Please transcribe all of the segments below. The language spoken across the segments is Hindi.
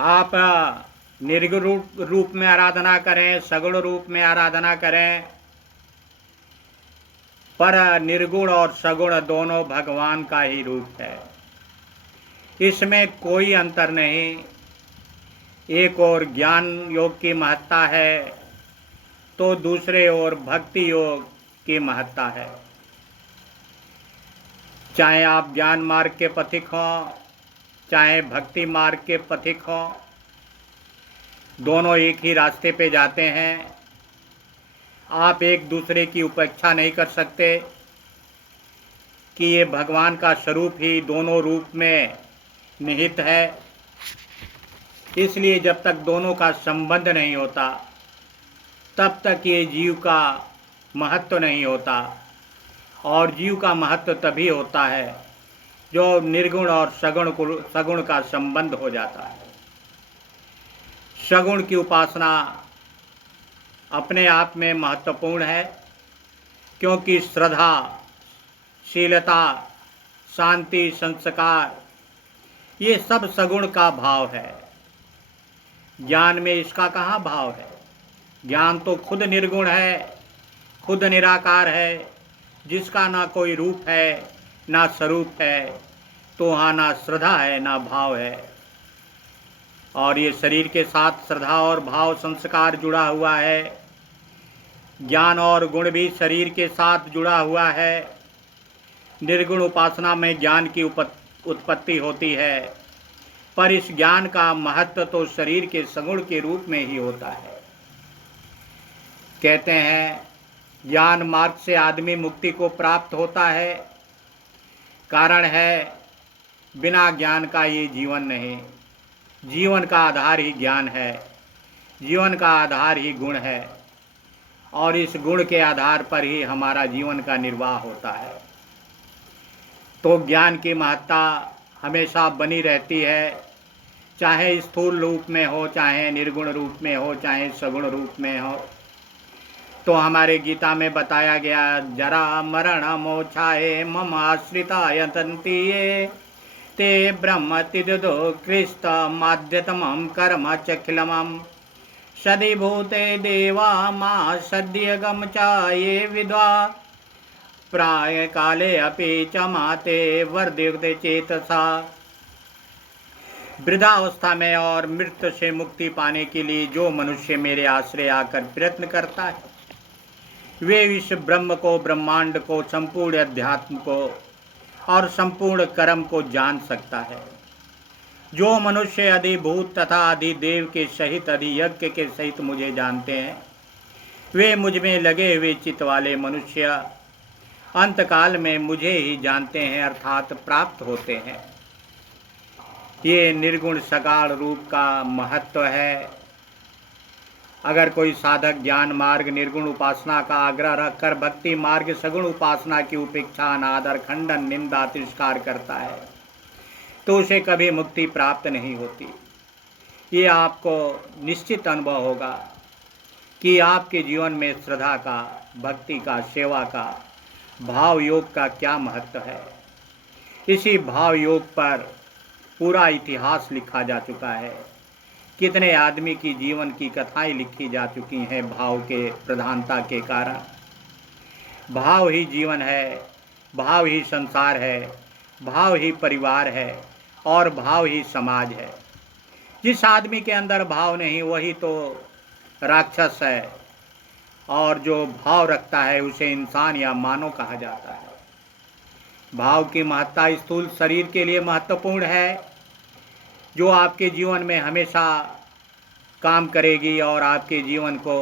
आप निर्गुण रूप में आराधना करें, सगुण रूप में आराधना करें, पर निर्गुण और सगुण दोनों भगवान का ही रूप है। इसमें कोई अंतर नहीं। एक ओर ज्ञान योग की महत्ता है तो दूसरे ओर भक्ति योग की महत्ता है। चाहे आप ज्ञान मार्ग के पथिक हों, चाहे भक्ति मार्ग के पथिक हों, दोनों एक ही रास्ते पे जाते हैं। आप एक दूसरे की उपेक्षा नहीं कर सकते कि ये भगवान का स्वरूप ही दोनों रूप में निहित है। इसलिए जब तक दोनों का संबंध नहीं होता तब तक ये जीव का महत्व नहीं होता। और जीव का महत्व तभी होता है जो निर्गुण और सगुण का संबंध हो जाता है। सगुण की उपासना अपने आप में महत्वपूर्ण है, क्योंकि श्रद्धा, शीलता, शांति, संस्कार ये सब सगुण का भाव है। ज्ञान में इसका कहाँ भाव है? ज्ञान तो खुद निर्गुण है, खुद निराकार है, जिसका ना कोई रूप है ना स्वरूप है, तो वहाँ ना श्रद्धा है ना भाव है। और ये शरीर के साथ श्रद्धा और भाव संस्कार जुड़ा हुआ है। ज्ञान और गुण भी शरीर के साथ जुड़ा हुआ है। निर्गुण उपासना में ज्ञान की उत्पत्ति होती है, पर इस ज्ञान का महत्व तो शरीर के सगुण के रूप में ही होता है। कहते हैं ज्ञान मार्ग से आदमी मुक्ति को प्राप्त होता है। कारण है बिना ज्ञान का ये जीवन नहीं। जीवन का आधार ही ज्ञान है, जीवन का आधार ही गुण है, और इस गुण के आधार पर ही हमारा जीवन का निर्वाह होता है। तो ज्ञान की महत्ता हमेशा बनी रहती है, चाहे स्थूल रूप में हो, चाहे निर्गुण रूप में हो, चाहे सगुण रूप में हो। तो हमारे गीता में बताया गया, जरा मरण मोक्षाय मम आश्रिता यतन्ति ये ते ब्रह्म तिदो कृष्ण माध्यतमं कर्म चखिलमं सदिभूते देवा मा सद्यगम च ये विद्वा प्राय काले अपि च माते वर्धयुक्ते चेतसा। वृद्धावस्था में और मृत्यु से मुक्ति पाने के लिए जो मनुष्य मेरे आश्रय आकर प्रयत्न करता है, वे इस ब्रह्म को, ब्रह्मांड को, संपूर्ण अध्यात्म को और संपूर्ण कर्म को जान सकता है। जो मनुष्य अधिभूत तथा अधिदेव के सहित, अधियज्ञ के सहित मुझे जानते हैं, वे मुझ में लगे हुए चित्त वाले मनुष्य अंतकाल में मुझे ही जानते हैं, अर्थात प्राप्त होते हैं। ये निर्गुण सकाल रूप का महत्व है। अगर कोई साधक ज्ञान मार्ग निर्गुण उपासना का आग्रह रखकर भक्ति मार्ग सगुण उपासना की उपेक्षा, अनादर, खंडन, निंदा, तिरस्कार करता है, तो उसे कभी मुक्ति प्राप्त नहीं होती। ये आपको निश्चित अनुभव होगा कि आपके जीवन में श्रद्धा का, भक्ति का, सेवा का, भाव योग का क्या महत्व है। इसी भाव योग पर पूरा इतिहास लिखा जा चुका है। कितने आदमी की जीवन की कथाएं लिखी जा चुकी हैं भाव के प्रधानता के कारण। भाव ही जीवन है, भाव ही संसार है, भाव ही परिवार है और भाव ही समाज है। जिस आदमी के अंदर भाव नहीं वही तो राक्षस है, और जो भाव रखता है उसे इंसान या मानव कहा जाता है। भाव की महत्ता स्थूल शरीर के लिए महत्वपूर्ण है, जो आपके जीवन में हमेशा काम करेगी और आपके जीवन को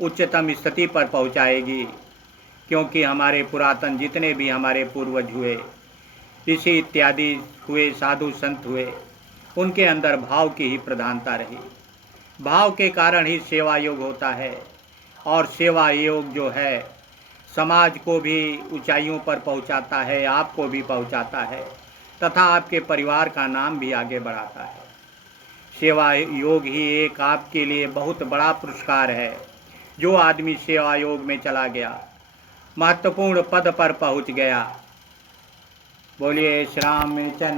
उच्चतम स्थिति पर पहुंचाएगी। क्योंकि हमारे पुरातन जितने भी हमारे पूर्वज हुए, ऋषि इत्यादि हुए, साधु संत हुए, उनके अंदर भाव की ही प्रधानता रही। भाव के कारण ही सेवा योग होता है, और सेवा योग जो है समाज को भी ऊंचाइयों पर पहुंचाता है, आपको भी पहुंचाता है, तथा आपके परिवार का नाम भी आगे बढ़ाता है। सेवा योग ही एक आपके लिए बहुत बड़ा पुरस्कार है। जो आदमी सेवा योग में चला गया, महत्वपूर्ण पद पर पहुंच गया। बोलिए श्री रामचंद्र।